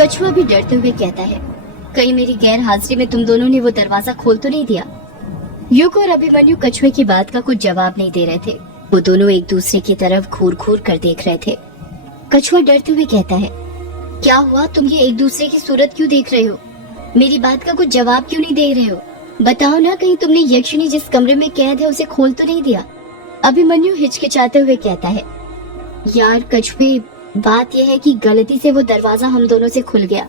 कछुआ भी डरते हुए कहता है, कहीं मेरी गैर हाजिरी में तुम दोनों ने वो दरवाजा खोल तो नहीं दिया। युग और अभिमन्यु कछुए की बात का कुछ जवाब नहीं दे रहे थे। वो दोनों एक दूसरे की तरफ घूर घूर कर देख रहे थे। कछुआ डरते हुए कहता है, क्या हुआ, तुम ये एक दूसरे की सूरत क्यों देख रहे हो? मेरी बात का कुछ जवाब क्यों नहीं दे रहे हो? बताओ ना, कहीं तुमने यक्षिणी जिस कमरे में कैद है उसे खोल तो नहीं दिया? अभिमन्यु हिचकिचाते हुए कहता है, यार कछुए, बात यह है कि गलती से वो दरवाजा हम दोनों से खुल गया।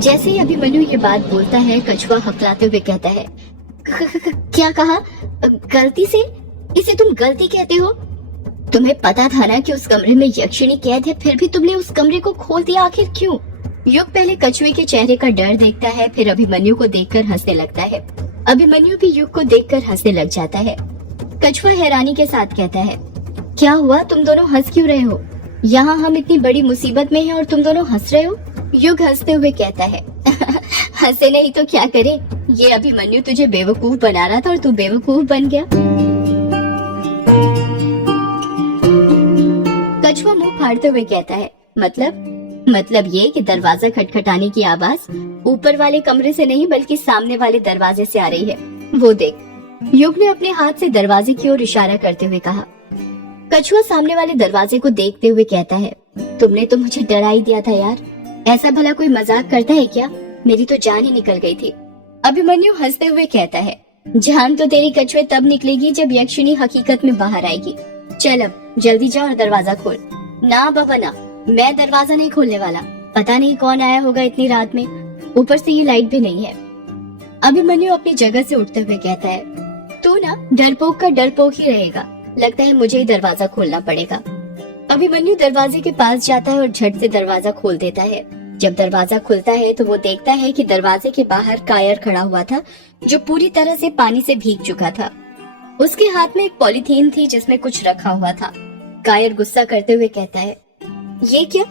जैसे ही अभिमन्यु ये बात बोलता है, कछुआ हकलाते हुए कहता है, क्या कहा? गलती से? इसे तुम गलती कहते हो? तुम्हें पता था ना कि उस कमरे में यक्षिणी कैद है, फिर भी तुमने उस कमरे को खोल दिया, आखिर क्यों? युग पहले कछुए के चेहरे का डर देखता है, फिर अभिमन्यु को देखकर हंसने लगता है। अभिमन्यु भी युग को देखकर हंसने लग जाता है। कछुआ हैरानी के साथ कहता है, क्या हुआ, तुम दोनों हंस क्यों रहे हो? यहाँ हम इतनी बड़ी मुसीबत में हैं और तुम दोनों हंस रहे हो? युग हंसते हुए कहता है, हंसे नहीं तो क्या करे, ये अभिमन्यु तुझे बेवकूफ बना रहा था और तू बेवकूफ बन गया। कछुआ मुंह फाड़ते हुए कहता है, मतलब ये कि दरवाजा खटखटाने की आवाज ऊपर वाले कमरे से नहीं बल्कि सामने वाले दरवाजे से आ रही है। वो देख। युग ने अपने हाथ से दरवाजे की ओर इशारा करते हुए कहा। कछुआ सामने वाले दरवाजे को देखते हुए कहता है, तुमने तो मुझे डरा ही दिया था यार, ऐसा भला कोई मजाक करता है क्या? मेरी तो जान ही निकल गई थी। अभिमन्यु हंसते हुए कहता है, जान तो तेरी कछुए तब निकलेगी जब यक्षिणी हकीकत में बाहर आएगी। चल अब जल्दी जा और दरवाजा खोल। ना बाबा ना, मैं दरवाजा नहीं खोलने वाला। पता नहीं कौन आया होगा इतनी रात में, ऊपर से ये लाइट भी नहीं है। अभिमन्यु अपनी जगह से उठते हुए कहता है, तू ना डरपोक का डरपोक ही रहेगा, लगता है मुझे ही दरवाजा खोलना पड़ेगा। अभिमन्यु दरवाजे के पास जाता है और झट से दरवाजा खोल देता है। जब दरवाजा खुलता है तो वो देखता है कि दरवाजे के बाहर कायर खड़ा हुआ था, जो पूरी तरह से पानी से भीग चुका था। उसके हाथ में एक पॉलीथीन थी जिसमें कुछ रखा हुआ था। कायर गुस्सा करते हुए कहता है, ये क्या,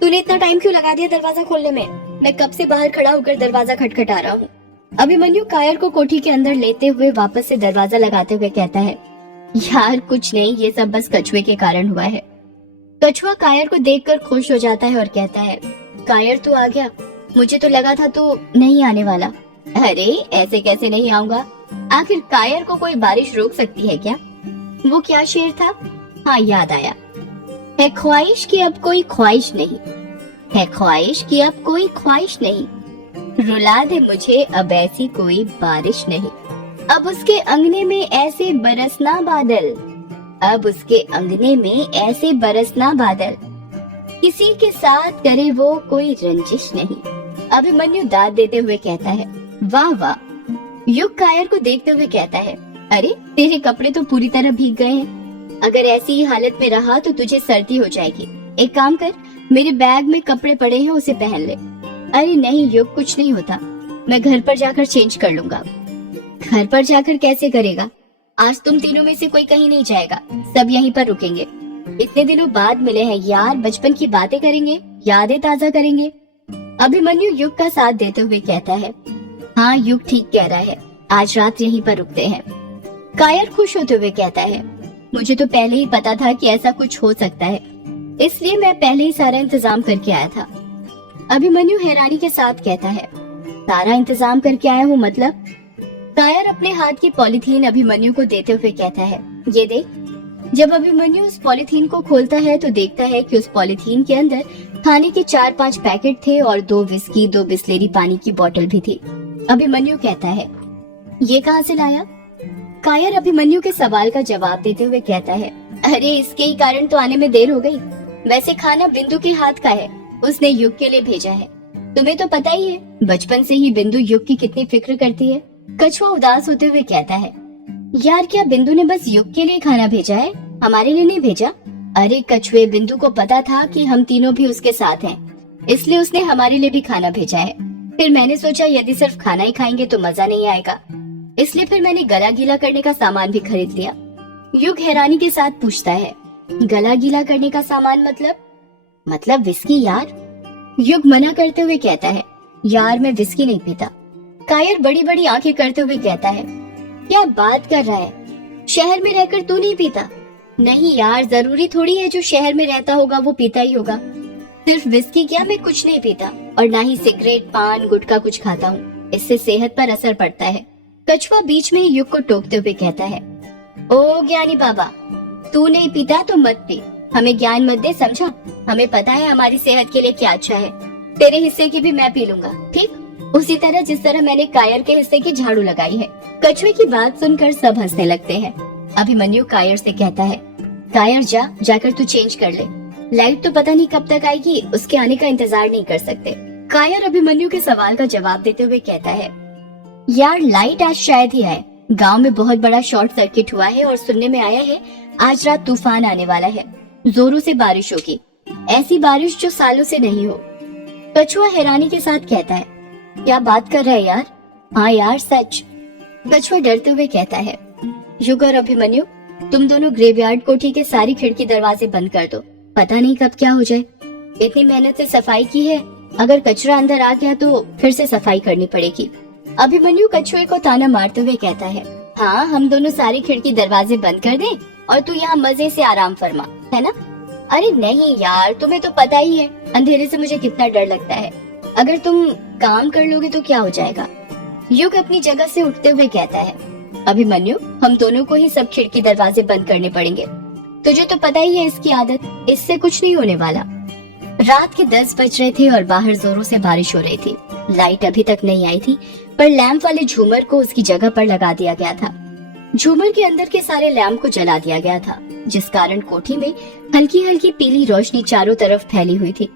तूने इतना टाइम क्यों लगा दिया दरवाजा खोलने में? मैं कब से बाहर खड़ा होकर दरवाजा खटखटा रहा हूँ। अभिमन्यु कायर को कोठी के अंदर लेते हुए वापस से दरवाजा लगाते हुए कहता है, यार कुछ नहीं, ये सब बस कछुए के कारण हुआ है। कछुआ कायर को देखकर खुश हो जाता है और कहता है, कायर तू आ गया, मुझे तो लगा था तू नहीं आने वाला। अरे ऐसे कैसे नहीं आऊंगा, आखिर कायर को कोई बारिश रोक सकती है क्या? वो क्या शेर था? हाँ याद आया, है ख्वाहिश की अब कोई ख्वाहिश नहीं, है ख्वाहिश की अब कोई ख्वाहिश नहीं, रुला दे मुझे अब ऐसी कोई बारिश नहीं, अब उसके अंगने में ऐसे बरसना बादल, अब उसके अंगने में ऐसे बरसना बादल, किसी के साथ करे वो कोई रंजिश नहीं। अभिमन्यु दाद देते हुए कहता है, वाह वाह। युग कायर को देखते हुए कहता है, अरे तेरे कपड़े तो पूरी तरह भीग गए हैं, अगर ऐसी ही हालत में रहा तो तुझे सर्दी हो जाएगी। एक काम कर, मेरे बैग में कपड़े पड़े हैं, उसे पहन ले। अरे नहीं युग, कुछ नहीं होता, मैं घर पर जाकर चेंज कर लूंगा। घर पर जाकर कैसे करेगा? आज तुम तीनों में से कोई कहीं नहीं जाएगा, सब यहीं पर रुकेंगे। इतने दिनों बाद मिले हैं यार, बचपन की बातें करेंगे, यादें ताजा करेंगे। अभिमन्यु युग का साथ देते हुए कहता है, हाँ युग ठीक कह रहा है, आज रात यहीं पर रुकते हैं। कायर खुश होते हुए कहता है, मुझे तो पहले ही पता था कि ऐसा कुछ हो सकता है, इसलिए मैं पहले ही सारा इंतजाम करके आया था। अभिमन्यु हैरानी के साथ कहता है, सारा इंतजाम करके आया हूँ मतलब? कायर अपने हाथ की पॉलीथीन अभिमन्यु को देते हुए कहता है, ये देख। जब अभिमन्यु उस पॉलीथीन को खोलता है तो देखता है कि उस पॉलीथीन के अंदर खाने के 4-5 पैकेट थे और 2 विस्की, 2 बिस्लेरी पानी की बोतल भी थी। अभिमन्यु कहता है, ये कहाँ से लाया? कायर अभिमन्यु के सवाल का जवाब देते हुए कहता है, अरे इसके ही कारण तो आने में देर हो गई। वैसे खाना बिंदु के हाथ का है, उसने युग के लिए भेजा है। तुम्हें तो पता ही है, बचपन से ही बिंदु युग की कितनी फिक्र करती है। कछुआ उदास होते हुए कहता है, यार क्या बिंदु ने बस युग के लिए खाना भेजा है, हमारे लिए नहीं भेजा? अरे कछुए, बिंदु को पता था कि हम तीनों भी उसके साथ हैं, इसलिए उसने हमारे लिए भी खाना भेजा है। फिर मैंने सोचा यदि सिर्फ खाना ही खाएंगे तो मजा नहीं आएगा, इसलिए फिर मैंने गला गीला करने का सामान भी खरीद लिया। युग हैरानी के साथ पूछता है, गला गीला करने का सामान मतलब विस्की यार? युग मना करते हुए कहता है, यार मैं विस्की नहीं पीता। कायर बड़ी बड़ी आंखें करते हुए कहता है, क्या बात कर रहा है, शहर में रहकर तू नहीं पीता? नहीं यार, जरूरी थोड़ी है जो शहर में रहता होगा वो पीता ही होगा। सिर्फ विस्की क्या, मैं कुछ नहीं पीता और ना ही सिगरेट पान गुटखा कुछ खाता हूँ। इससे सेहत पर असर पड़ता है। कछुआ बीच में ही युग को टोकते हुए कहता है, ओ ज्ञानी बाबा, तू नहीं पीता तो मत पी, हमें ज्ञान मत दे, समझा? हमें पता है हमारी सेहत के लिए क्या अच्छा है। तेरे हिस्से की भी मैं पी लूंगा, ठीक उसी तरह जिस तरह मैंने कायर के हिस्से की झाड़ू लगाई है। कछुए की बात सुनकर सब हंसने लगते हैं। अभिमन्यु कायर से कहता है, कायर जाकर तू चेंज कर ले, लाइट तो पता नहीं कब तक आएगी, उसके आने का इंतजार नहीं कर सकते। कायर अभिमन्यु के सवाल का जवाब देते हुए कहता है, यार लाइट आज शायद ही आए, गांव में बहुत बड़ा शॉर्ट सर्किट हुआ है और सुनने में आया है आज रात तूफान आने वाला है, जोरों से बारिश होगी, ऐसी बारिश जो सालों से नहीं हो। कछुआ हैरानी के साथ कहता है, क्या बात कर रहा है यार? हाँ यार सच। कछुआ डरते हुए कहता है, युग और अभिमन्यु, तुम दोनों ग्रेवयार्ड कोठी के सारी खिड़की दरवाजे बंद कर दो, पता नहीं कब क्या हो जाए। इतनी मेहनत से सफाई की है, अगर कचरा अंदर आ गया तो फिर से सफाई करनी पड़ेगी। अभिमन्यु कछुए को ताना मारते हुए कहता है, हाँ हम दोनों सारी खिड़की दरवाजे बंद कर दें और तू यहाँ मजे से आराम फरमा, है ना? अरे नहीं यार, तुम्हें तो पता ही है अंधेरे से मुझे कितना डर लगता है, अगर तुम काम कर लोगे तो क्या हो जाएगा। युग अपनी जगह से उठते हुए कहता है, अभिमन्यु हम दोनों को ही सब खिड़की दरवाजे बंद करने पड़ेंगे, तुझे तो पता ही है इसकी आदत, इससे कुछ नहीं होने वाला। रात के 10 बज रहे थे और बाहर जोरों से बारिश हो रही थी। लाइट अभी तक नहीं आई थी, पर लैंप वाले झूमर को उसकी जगह पर लगा दिया गया था। झूमर के अंदर के सारे लैंप को जला दिया गया था, जिस कारण कोठी में हल्की हल्की पीली रोशनी चारों तरफ फैली हुई थी।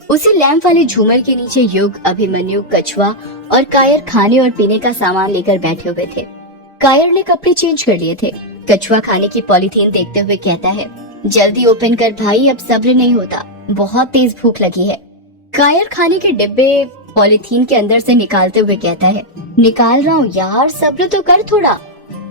उसी लैंप वाले झूमर के नीचे युग, अभिमन्यु, कछुआ और कायर खाने और पीने का सामान लेकर बैठे हुए थे। कायर ने कपड़े चेंज कर लिए थे। कछुआ खाने की पॉलीथीन देखते हुए कहता है, जल्दी ओपन कर भाई, अब सब्र नहीं होता, बहुत तेज भूख लगी है। कायर खाने के डिब्बे पॉलीथीन के अंदर से निकालते हुए कहता है, निकाल रहा हूँ यार, सब्र तो कर थोड़ा।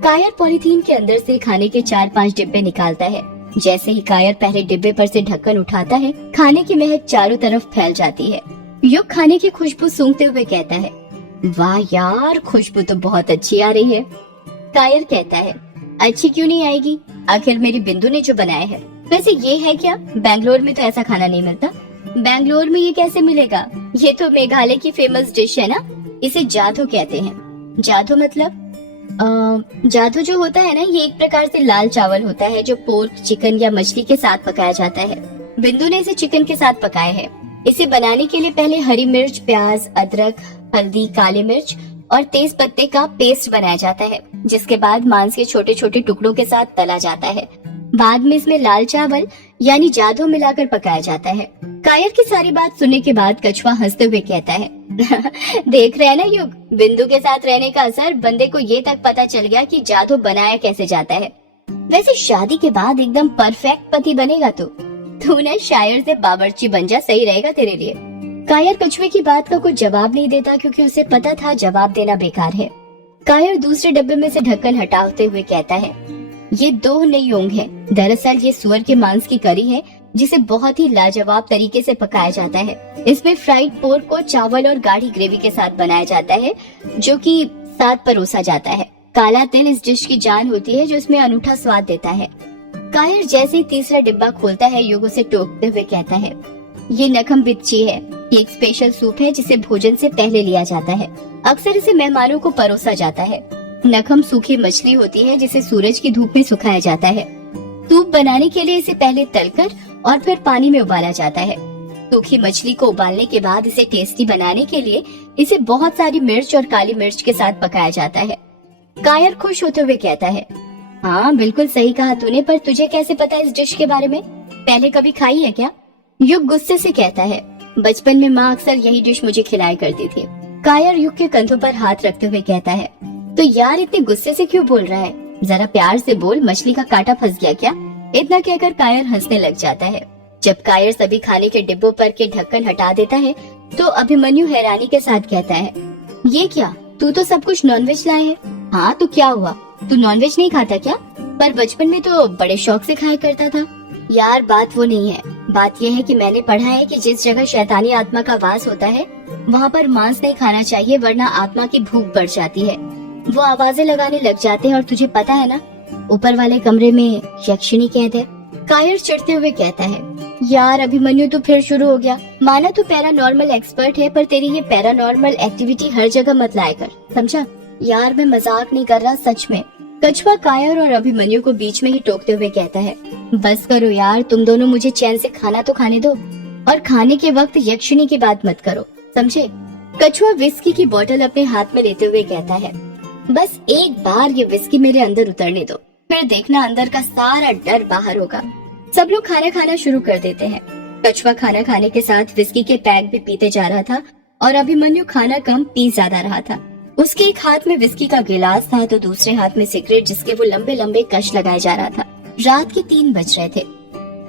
कायर पॉलीथीन के अंदर से खाने के 4-5 डिब्बे निकालता है। जैसे ही कायर पहले डिब्बे पर से ढक्कन उठाता है, खाने की महक चारों तरफ फैल जाती है। युग खाने की खुशबू सूंघते हुए कहता है, वाह यार, खुशबू तो बहुत अच्छी आ रही है। कायर कहता है, अच्छी क्यों नहीं आएगी, आखिर मेरी बिंदु ने जो बनाया है। वैसे ये है क्या, बैंगलोर में तो ऐसा खाना नहीं मिलता। बैंगलोर में ये कैसे मिलेगा, ये तो मेघालय की फेमस डिश है ना, इसे जाधो कहते हैं। जाधो मतलब जाधो जो होता है ना, ये एक प्रकार से लाल चावल होता है जो पोर्क, चिकन या मछली के साथ पकाया जाता है। बिंदु ने इसे चिकन के साथ पकाया है। इसे बनाने के लिए पहले हरी मिर्च, प्याज, अदरक, हल्दी, काली मिर्च और तेज पत्ते का पेस्ट बनाया जाता है, जिसके बाद मांस के छोटे छोटे टुकड़ों के साथ तला जाता है। बाद में इसमें लाल चावल यानी जाधो मिलाकर पकाया जाता है। कायर की सारी बात सुनने के बाद कछुआ हंसते हुए कहता है, देख रहे हैं ना युग, बिंदु के साथ रहने का असर, बंदे को ये तक पता चल गया कि जाधो बनाया कैसे जाता है। वैसे शादी के बाद एकदम परफेक्ट पति बनेगा तू ना शायर से बावर्ची बन जा, सही रहेगा तेरे लिए। कायर कछुए की बात का कोई जवाब नहीं देता, क्योंकि उसे पता था जवाब देना बेकार है। कायर दूसरे डब्बे में से ढक्कन हटाते हुए कहता है, ये 2 नई ओंग है। दरअसल ये सुअर के मांस की करी है, जिसे बहुत ही लाजवाब तरीके से पकाया जाता है। इसमें फ्राइड पोर्क को चावल और गाढ़ी ग्रेवी के साथ बनाया जाता है, जो कि साथ परोसा जाता है। काला तिल इस डिश की जान होती है, जो इसमें अनूठा स्वाद देता है। कायर जैसे ही तीसरा डिब्बा खोलता है, युग उसे टोकते हुए कहता है, ये नखम बिच्ची है। ये एक स्पेशल सूप है जिसे भोजन से पहले लिया जाता है। अक्सर इसे मेहमानों को परोसा जाता है। नखम सूखी मछली होती है जिसे सूरज की धूप में सुखाया जाता है। सूप बनाने के लिए इसे पहले तलकर और फिर पानी में उबाला जाता है। सूखी मछली को उबालने के बाद इसे टेस्टी बनाने के लिए इसे बहुत सारी मिर्च और काली मिर्च के साथ पकाया जाता है। कायर खुश होते हुए कहता है, हाँ बिल्कुल सही कहा तूने, पर तुझे कैसे पता इस डिश के बारे में, पहले कभी खाई है क्या? युग गुस्से से कहता है, बचपन में माँ अक्सर यही डिश मुझे खिलाया करती थी। कायर युग के कंधों पर हाथ रखते हुए कहता है, तो यार इतने गुस्से से क्यों बोल रहा है, जरा प्यार से बोल, मछली का कांटा फंस गया क्या? इतना कहकर कायर हंसने लग जाता है। जब कायर सभी खाने के डिब्बों पर के ढक्कन हटा देता है, तो अभिमन्यु हैरानी के साथ कहता है, ये क्या, तू तो सब कुछ नॉनवेज लाए है। हाँ तो क्या हुआ, तू नॉनवेज नहीं खाता क्या? पर बचपन में तो बड़े शौक से खाया करता था। यार बात वो नहीं है, बात यह है कि मैंने पढ़ा है कि जिस जगह शैतानी आत्मा का वास होता है, वहाँ पर मांस नहीं खाना चाहिए, वरना आत्मा की भूख बढ़ जाती है। वो आवाजें लगाने लग जाते हैं और तुझे पता है ना, ऊपर वाले कमरे में यक्षिणी कैद है। कायर चिढ़ते हुए कहता है, यार अभिमन्यु तो फिर शुरू हो गया। माना तू पैरानॉर्मल एक्सपर्ट है, पर तेरी ये पैरानॉर्मल एक्टिविटी हर जगह मत लाया कर, समझा? यार मैं मजाक नहीं कर रहा, सच में। कछुआ कायर और अभिमन्यु को बीच में ही टोकते हुए कहता है, बस करो यार, तुम दोनों मुझे चैन से खाना तो खाने दो, और खाने के वक्त यक्षिणी की बात मत करो, समझे? कछुआ विस्की की बोतल अपने हाथ में लेते हुए कहता है, बस एक बार ये विस्की मेरे अंदर उतरने दो, फिर देखना अंदर का सारा डर बाहर होगा। सब लोग खाना खाना शुरू कर देते हैं। कछुआ खाना खाने के साथ विस्की के पैक भी पीते जा रहा था और अभिमन्यु खाना कम पी ज्यादा रहा था। उसके एक हाथ में विस्की का गिलास था तो दूसरे हाथ में सिगरेट, जिसके वो लंबे लंबे कश लगाए जा रहा था। रात के 3 बज रहे थे।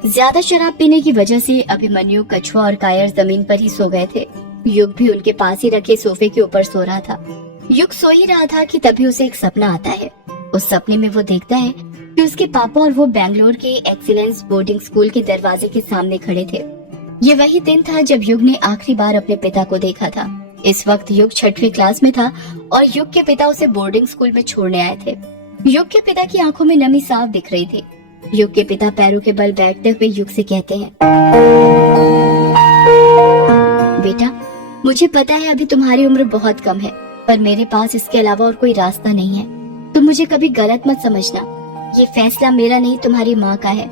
ज्यादा शराब पीने की वजह से अभिमन्यु, कछुआ और कायर जमीन पर ही सो गए थे। युग भी उनके पास ही रखे सोफे के ऊपर सो रहा था। युग सो ही रहा था कि तभी उसे एक सपना आता है। उस सपने में वो देखता है कि उसके पापा और वो बेंगलोर के एक्सीलेंस बोर्डिंग स्कूल के दरवाजे के सामने खड़े थे। ये वही दिन था जब युग ने आखिरी बार अपने पिता को देखा था। इस वक्त युग 6वीं क्लास में था और युग के पिता उसे बोर्डिंग स्कूल में छोड़ने आए थे। युग के पिता की आंखों में नमी साफ दिख रही थी। युग के पिता पैरों के बल बैठते हुए युग से कहते हैं, बेटा, मुझे पता है अभी तुम्हारी उम्र बहुत कम है, पर मेरे पास इसके अलावा और कोई रास्ता नहीं है। तुम मुझे कभी गलत मत समझना। ये फैसला मेरा नहीं, तुम्हारी माँ का है।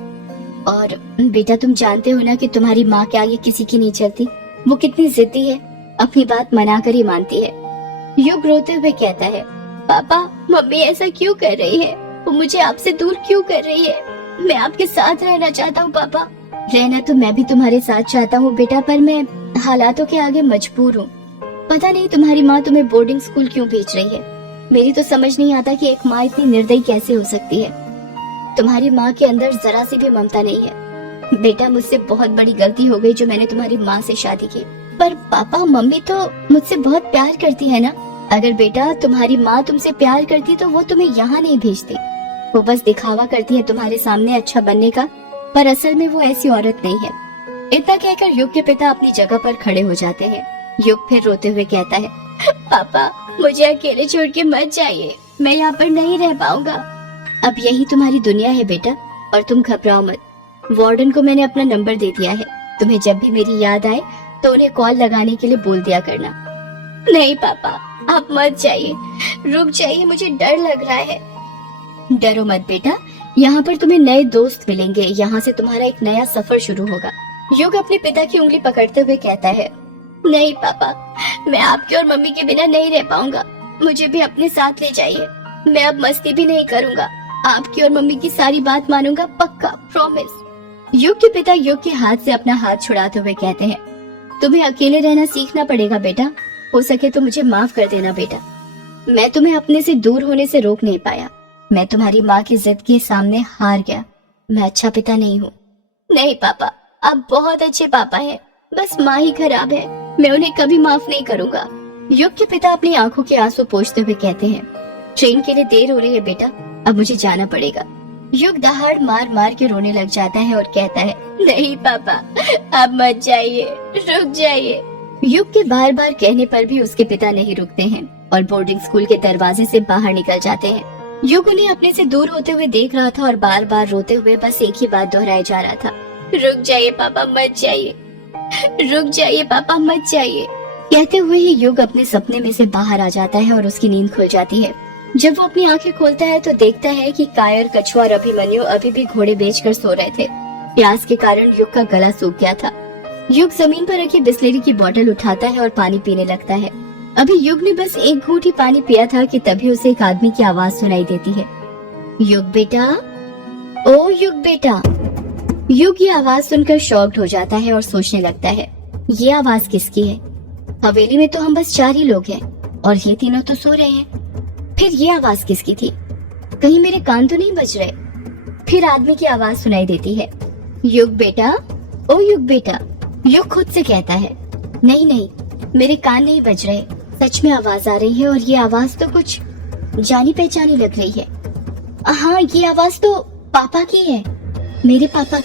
और बेटा, तुम जानते हो ना कि तुम्हारी माँ के आगे किसी की नहीं चलती। वो कितनी जिद्दी है, अपनी बात मना कर ही मानती है। युग रोते हुए कहता है, पापा, मम्मी ऐसा क्यों कर रही है? वो मुझे आपसे दूर क्यों कर रही है? मैं आपके साथ रहना चाहता हूँ पापा। रहना तो मैं भी तुम्हारे साथ चाहता हूँ बेटा, पर मैं हालातों के आगे मजबूर हूँ। पता नहीं तुम्हारी माँ तुम्हें बोर्डिंग स्कूल क्यों भेज रही है। मेरी तो समझ नहीं आता कि एक माँ इतनी निर्दयी कैसे हो सकती है। तुम्हारी माँ के अंदर जरा सी भी ममता नहीं है। बेटा, मुझसे बहुत बड़ी गलती हो गई जो मैंने तुम्हारी माँ से शादी की। पर पापा, मम्मी तो मुझसे बहुत प्यार करती है ना। अगर बेटा तुम्हारी माँ तुमसे प्यार करती तो वो तुम्हें यहाँ नहीं भेजती। वो बस दिखावा करती है तुम्हारे सामने अच्छा बनने का, पर असल में वो ऐसी औरत नहीं है। इतना कहकर युग के पिता अपनी जगह पर खड़े हो जाते हैं। युग फिर रोते हुए कहता है, पापा, मुझे अकेले छोड़ के मत जाइए, मैं यहाँ पर नहीं रह पाऊंगा। अब यही तुम्हारी दुनिया है बेटा, और तुम घबराओ मत। वार्डन को मैंने अपना नंबर दे दिया है। तुम्हें जब भी मेरी याद आए तो उन्हें कॉल लगाने के लिए बोल दिया करना। नहीं पापा, आप मत जाइए, रुक जाइए, मुझे डर लग रहा है। डरो मत बेटा, यहाँ पर तुम्हें नए दोस्त मिलेंगे। यहाँ से तुम्हारा एक नया सफर शुरू होगा। युग अपने पिता की उंगली पकड़ते हुए कहता है, नहीं पापा, मैं आपके और मम्मी के बिना नहीं रह पाऊंगा। मुझे भी अपने साथ ले जाइए। मैं अब मस्ती भी नहीं करूंगा। आपकी और मम्मी की सारी बात मानूंगा, पक्का, प्रॉमिस। युग के पिता युग के हाथ से अपना हाथ छुड़ाते हुए कहते हैं, तुम्हें अकेले रहना सीखना पड़ेगा बेटा। हो सके तो मुझे माफ कर देना बेटा। मैं तुम्हें अपने से दूर होने से रोक नहीं पाया। मैं तुम्हारी माँ की जिद के सामने हार गया। मैं अच्छा पिता नहीं हूँ। नहीं पापा, आप बहुत अच्छे पापा हैं, बस माँ ही खराब है। मैं उन्हें कभी माफ नहीं करूँगा। युग के पिता अपनी आंखों के आंसू पोंछते हुए कहते हैं, ट्रेन के लिए देर हो रही है बेटा, अब मुझे जाना पड़ेगा। युग दहाड़ मार मार के रोने लग जाता है और कहता है, नहीं पापा, अब मत जाइए, रुक जाइए। युग के बार बार कहने पर भी उसके पिता नहीं रुकते हैं और बोर्डिंग स्कूल के दरवाजे से बाहर निकल जाते हैं। युग उन्हें अपने से दूर होते हुए देख रहा था और बार बार रोते हुए बस एक ही बात दोहराए जा रहा था, रुक जाइए पापा, मत जाइए, रुक जाइए पापा, मत जाइए। कहते हुए ही युग अपने सपने में से बाहर आ जाता है और उसकी नींद खुल जाती है। जब वो अपनी आंखें खोलता है तो देखता है कि कायर, कछुआ और अभिमन्यु अभी भी घोड़े बेचकर सो रहे थे। प्यास के कारण युग का गला सूख गया था। युग जमीन पर रखी बिस्लेरी की बोतल उठाता है और पानी पीने लगता है। अभी युग ने बस एक घूंट ही पानी पिया था कि तभी उसे एक आदमी की आवाज सुनाई देती है, युग बेटा, ओ युग बेटा। युग ये आवाज सुनकर शॉक्ड हो जाता है और सोचने लगता है, ये आवाज किसकी है? हवेली में तो हम बस 4 ही लोग हैं और ये तीनों तो सो रहे हैं। फिर ये आवाज किसकी थी? कहीं मेरे कान तो नहीं बज रहे? फिर आदमी की आवाज सुनाई देती है, युग बेटा, ओ युग बेटा। युग खुद से कहता है, नहीं नहीं, मेरे कान नहीं बज रहे, सच में आवाज आ रही है और ये आवाज तो कुछ जानी पहचानी लग रही है। हाँ, ये आवाज तो पापा की है, मेरे पापा की।